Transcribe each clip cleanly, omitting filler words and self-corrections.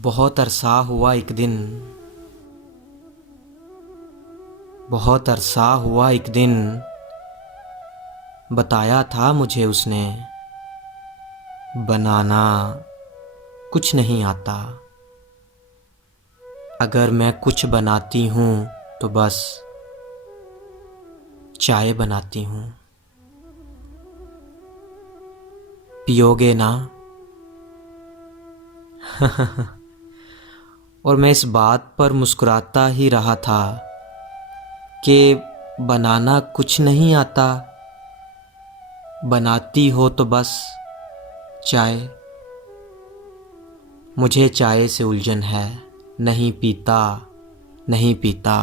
बहुत अरसा हुआ एक दिन, बहुत अरसा हुआ एक दिन, बताया था मुझे उसने, बनाना कुछ नहीं आता। अगर मैं कुछ बनाती हूँ तो बस चाय बनाती हूँ। पियोगे ना? और मैं इस बात पर मुस्कुराता ही रहा था कि बनाना कुछ नहीं आता, बनाती हो तो बस चाय। मुझे चाय से उलझन है, नहीं पीता, नहीं पीता।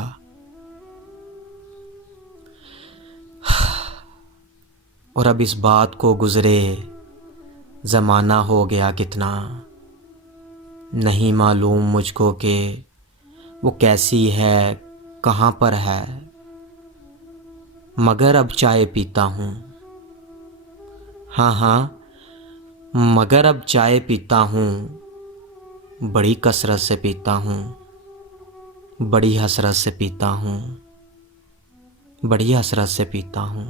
और अब इस बात को गुजरे ज़माना हो गया कितना, नहीं मालूम मुझको कि वो कैसी है, कहाँ पर है, मगर अब चाय पीता हूँ। हाँ हाँ, मगर अब चाय पीता हूँ, बड़ी कसरत से पीता हूँ, बड़ी हसरत से पीता हूँ, बड़ी हसरत से पीता हूँ।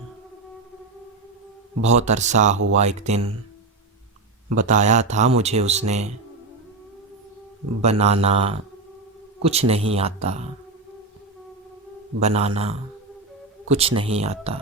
बहुत अरसा हुआ एक दिन, बताया था मुझे उसने, बनाना कुछ नहीं आता, बनाना कुछ नहीं आता।